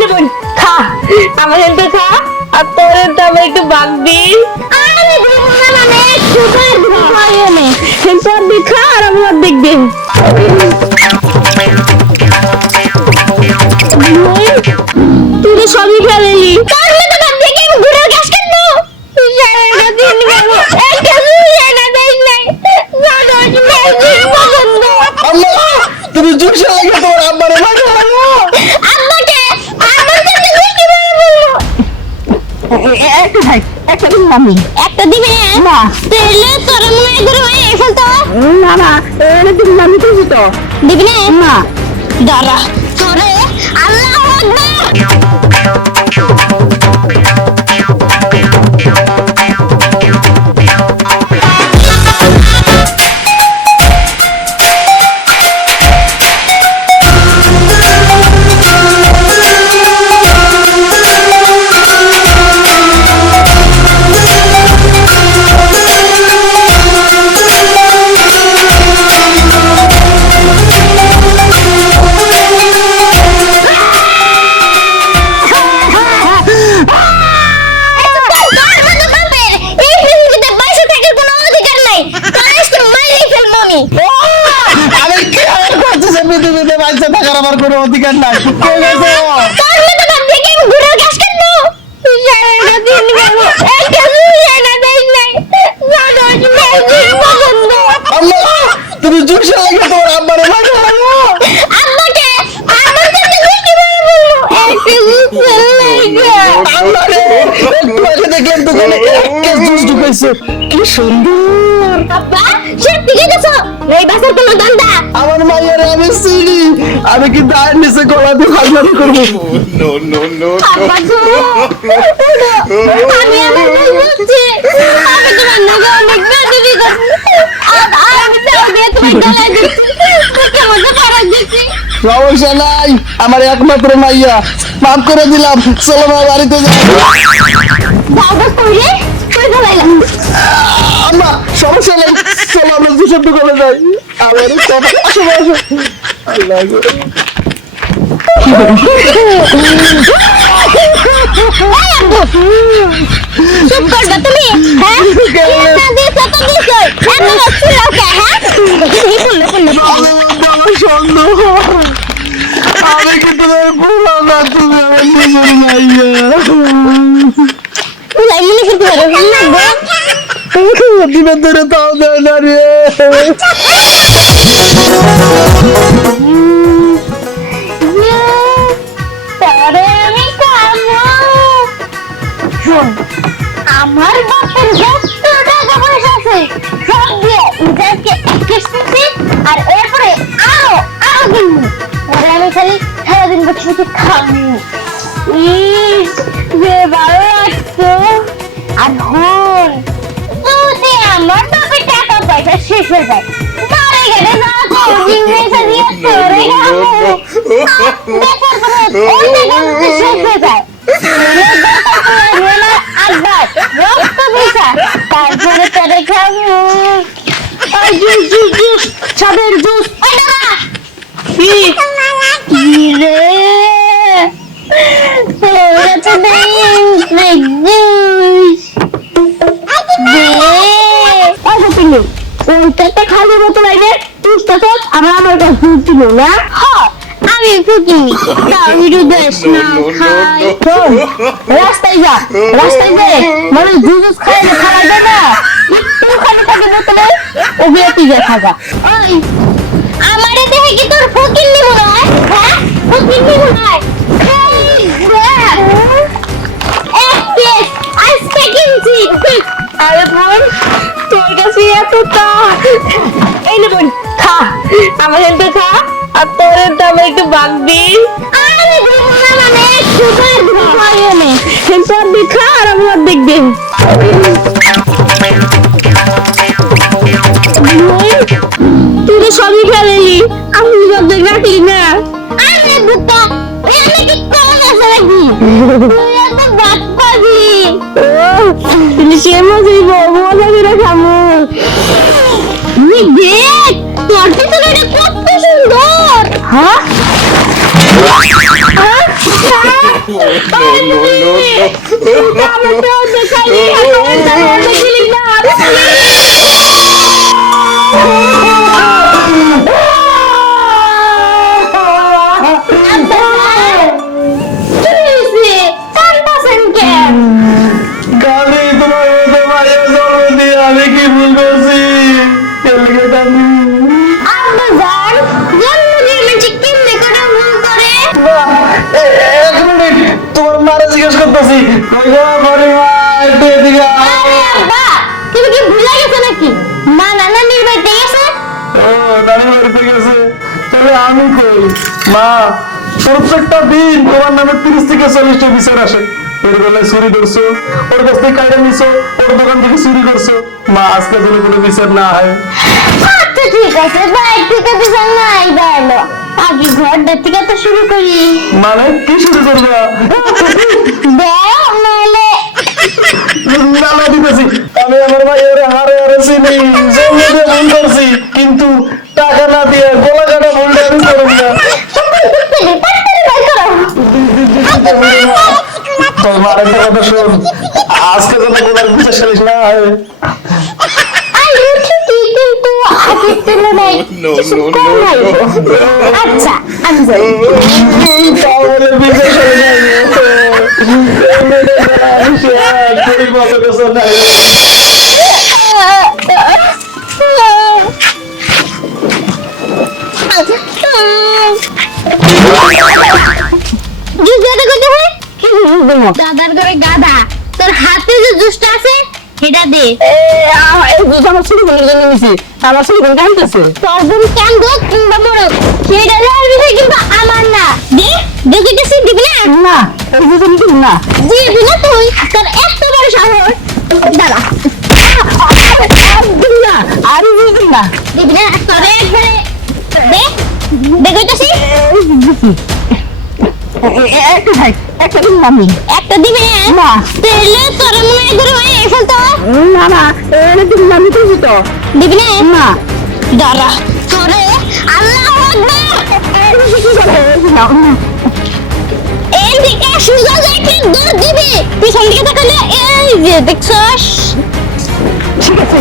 নে বোন খা, আমার তো খা, আর তোর তো আমার একটু বাগবি। আরে দিব না মানে সুগার খাইয়ে নে, তোর দি খা আর আমার দেখবে। তুই তো সবই ফেলেলি, তাহলে তো ভাব দেখে আমি ঘুরে গ্যাস কাটবো। সারাটা দিন বলো একটা সুইয়া না দেই নাই, জানোস ম্যাজিক পছন্দ। আল্লাহ, তুমি জুসে লাগে তোমার আব্বারে মারো। আম্মাকে আমার কাছে দেখি বলবো একটা ভাই একটা দিন আমি একটা দিবে না, তাহলে তোর মনে করে ভাই এসে তো না না এটা দিন আমি তো তো দিবি না না দাঁড়া তোরে আল্লাহু আমার কোনো অধিকার নাই। তাহলে তো ভাব দেখে আমি ঘুরে গ্যাস কাটবো। সারাটা দিন বলো একটা সুইয়া না দেই নাই, জানোস ম্যাজিক পছন্দ। আল্লাহ, তুমি জুসে লাগে তোমার আব্বারে মারো। আম্মাকে আমার কাছে দেখি বলবো একটা সুইয়া লাগা। আল্লাহ রে, একটু আগে দেখলাম তো গলে একটা জুস ঢুকাইছে, কি সুন্দর। আব্বা সে ঠিক আছে, এই বাসার কোনো দান্দা আমার মায়ের আমি চিনি, আমি কিন্তু আয়ের নিচে গলা দিয়ে খাজনামি করবো। আব্বা গো আমি আমার ভুল বুঝছি, আমি তোমার নাগে অনেক বেদবি করছি, আর আমি চাও দিয়ে তোমার গলায় দিচ্ছি, তোকে মধ্যে পাড়া দিচ্ছি। সমস্যা নাই, আমার একমাত্র মাইয়া, মাফ করে দিলাম, চলো মা বাড়িতে যাই। দাদা কইরে কই গলাইলাম আম্মা সমস্যা নাই, চলো আমরা জুসের দোকানে যাই। আমার কথা আসো আসো। আল্লাহ গো। চুপ করবে তুমি, হ্যাঁ না দিছো তো দিছো, এত ছিল কে? হ্যাঁ এই বললে আমার সন্দেহ, আমি কিন্তু ভুলা না, তুমি আমার নিজের মাইয়া। উলাই মনে করতে পারো না গো, দিবেন ধরে তাও দেয় না রে। তারে আমি খাবো। শোন, আমার বাপের যত টাকা পয়সা আছে সব দিয়ে ইজাজকে কিস্তিতে, আর এরপরে আরো কিনবো। ওরে আমি খালি সারাদিন বসে বসে খাবো। ইস যে ভালো লাগতো। আর হন, যদি আমার বাপের টাকা পয়সা শেষ হয়ে যায়, তারে গেলে না কোচিং পয়সা দিয়ে তোরে খাবো। বেকার করে ওই টাকা শেষ হয়ে যায়, রক্ত বিষা, তারপরে তোরে খাবো। জুস জুস জুস, ছাদের জুস। কি রে তোরা তো নেই জুস দে। ওইটা খাওয়ার মতো লাগে, জুসটা তো আমার কাছে ছিল না। আমি ফুকিনি, তাও একটু দেশ না খাই। রাস্তায় যা, রাস্তায় যে মানে জুস খাইলে খাওয়া যায় না, একটু খালি থাকে বোতলে ও বেটি যা থাকা। ওই আমারে দেখে কি তোর ফুকিনি মনে হয়? হ্যাঁ ফুকিনি মনে হয়? আজকে কিনছি। আরে বোন তোর কাছে এত টাকা, এই নে বোন খা, আমার তো খা, আর তোর তো আমার একটু বাগবি। আরে দিব না মানে সুগার খাইয়ে নে, তোর দি খা আর আমার দেখবে। তুই তো সবই ফেলেলি, আমি সব দেখ রাখলি না। আরে বুকা আমি কি কম আছে নাকি, তুই এত বাদ পাবি। তুই সে মজুরি মজা করে খামো। দেখ তোর তো এটা কত সুন্দর। হ্যাঁ গালি তোমার মতো মায়ের জন্ম দিয়ে আমি কি ভুল করছি? তেলকে টানি। এক মিনিট, তোমার মারে জিজ্ঞেস করতেছি। কই গো পরিমা, একটু এদিকে আও। তুমি কি ভুলে গেছো নাকি? মা নানা নির্বাচনে গেছে। ও, নানি বাড়িতে গেছে। তাহলে আমি কই? মা, প্রত্যেকটা দিন তোমার নামে 30 থেকে 40টা বিচার আসে। এর বেলায় চুরি করছো, ওর কাছ থেকে কাইড়ে নিছো, ওর দোকান থেকে চুরি করছো। মা, আজকে যেন কোনো বিচার না হয়। আচ্ছা ঠিক আছে, বাইক থেকে বিচার নাই বাইলো। আগে ঘরটা থেকে তো শুরু করি। মানে কি শুরু করবা? দেও নাহলে নানা দিতেছি, আমি আমার ভাইয়ের হারে হারে চিনি, জমি দিয়ে ভুল করছি, কিন্তু টাকা না দিয়ে গলা কাটা ভুলটা আমি করব না। তোর মার একটা কথা শোন, আজকে যেন কোনো বিচার সালিশ না হয়। কিন্তু আগের তুলনায় কিছু কম হইবো। আচ্ছা আমি যাই। তাহলে বিচার সালিশ নাই। দাদার ঘরে গাদা, তোর হাতে যে জুসটা আছে সেটা দে। তোর বোন কান্দুক কিংবা মরুক, সেটা দেওয়ার বিষয় কিন্তু আমার না। দে, দেখে গেছি দিবি না? দিবি না তুই? তোর এত বড় সাহস! দাঁড়া। দিবি না? তোরে একবারে দে, দেখেছি একটা দিবি না? তাহলে তোর মনে হয় ঘুরে ভাই এসে তো দিবি না? দাঁড়া, তোরে আল্লাহু আকবার। এই দিকে সোজা যাইতে দৌড় দিবি, পিছন দিকে তাকালে এই যে দেখছস। ঠিক আছে,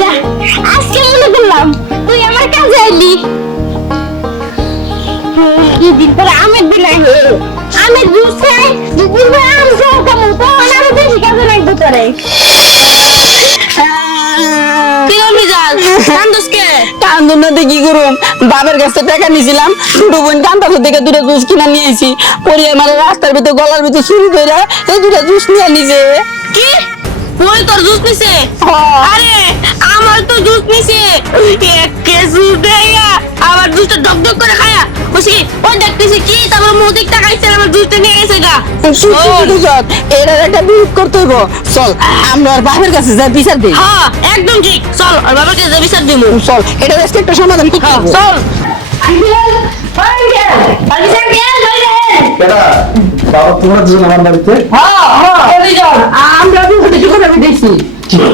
যা, আজকে মনে করলাম তুই আমার কাজে আইলি। কি দিন পরে আমের দিন আহে, আমের জুস খাই, দুদিন পরে আম খাও কেমন, তখন আরো বেশি কাজে লাগবে তোরে। কান্দুন না কি করুম, বাবার কাছে টাকা নিয়েছিলাম, ছোট বোন কান্দার থেকে 2টা জুস কিনা নিয়ে আইছি। পরে আমার রাস্তার ভিতরে গলার ভিতরে চুরি করে এই 2টা জুস নিয়ে নিছে। কি ওই তোর জুস নিছে? আরে আমার তো জুস নিছে, এক কেজি দেয়া আমার জুসটা ডক ডক করে খায়া বসে ওই দেখতেছি কি তারপর মুদিক টাকাইছে আমার জুসটা নিয়ে গেছে গা। এর একটা বিরোধ করতে হইব। চল আমরা আর বাবার কাছে যাই বিচার দিই। হ্যাঁ একদম ঠিক, চল আর বাবাকে যে বিচার দিমু। চল এটা আজকে একটা সমাধান করতে হবে। চল বেটা, বাবা তোমরা দুজন আমার বাড়িতে? আমরা কিছু কথা দিয়েছি।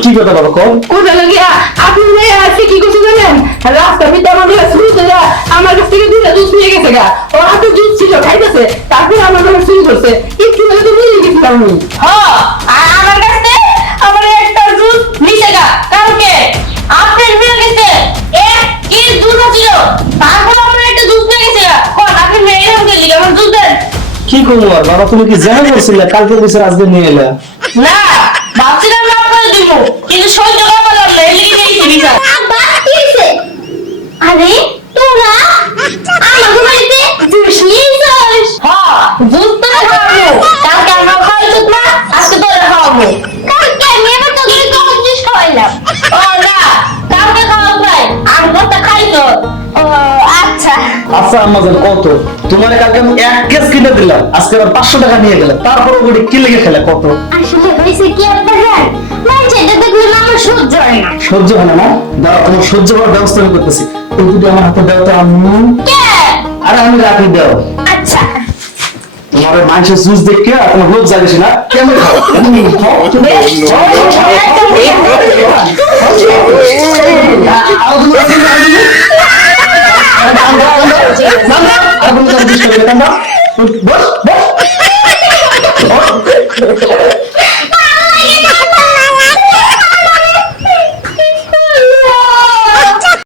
কি কথা বাবা কও? কোথায় লাগিয়া আপনি আজকে কি করছেন জানেন? রাস্তার ভিতরে আমার শুরু করে আমার কাছ থেকে 2টা জুস নিয়ে গেছে গা। ওর হাতে জুস ছিল, খাইতেছে, তারপরে আমার কাছে শুরু করছে। একটু হলে তো বুঝে গেছিলাম আমি। হ্যাঁ আর আমার কাছে আমার একটা জুস নিছে গা, কালকে আপনার মেয়ে গেছে এক কি জুস ছিল, তারপর আমার একটা জুস নিয়ে গেছে গা। কোন আপনি মেয়ে এরকম গেলি আমার জুস দেন? কি করবো আর বাবা, তুমি কি জানা করছিলে কালকে বিচার আজকে নিয়ে এলে? না ভাবছিলাম না আপনার দিব, কিন্তু সহ্য করতে পারলাম না, এলিগে নিয়েছি বিচার। বাবা কি হইছে? আরে তোরা আমার বাড়িতে জুস নিয়েছিস? হ্যাঁ জুস তো খাওয়াবো, কালকে আমরা খাওয়াইছো না, আজকে তোরা খাওয়াবো। কালকে আমি আবার তোদের কখন জুস খাওয়াইলাম? ও না কালকে খাওয়াবো ভাই, আর বলতে খাইছো। ও আচ্ছা। আচ্ছা আমাদের কত? তোমার কালকে আমি 1 কেস কিনে দিলাম, আজকে আবার 500 টাকা নিয়ে গেলে, তারপরে ওগুলো কি লেগে খেলে কত? আসলে হয়েছে কি আপনার মাঝেটা দেখলে না আমার সহ্য হয় না। সহ্য হয় না? দাঁড়া, তোমার সহ্য হওয়ার ব্যবস্থা আমি করতেছি। ওই দুটো আমার হাতে দাও তো আমি। কে? আরে আমি রাখি দাও। আচ্ছা তোমার মানুষের জুস দেখে আর তোমার লোভ জাগেছে না? কেমন খাও? বস বস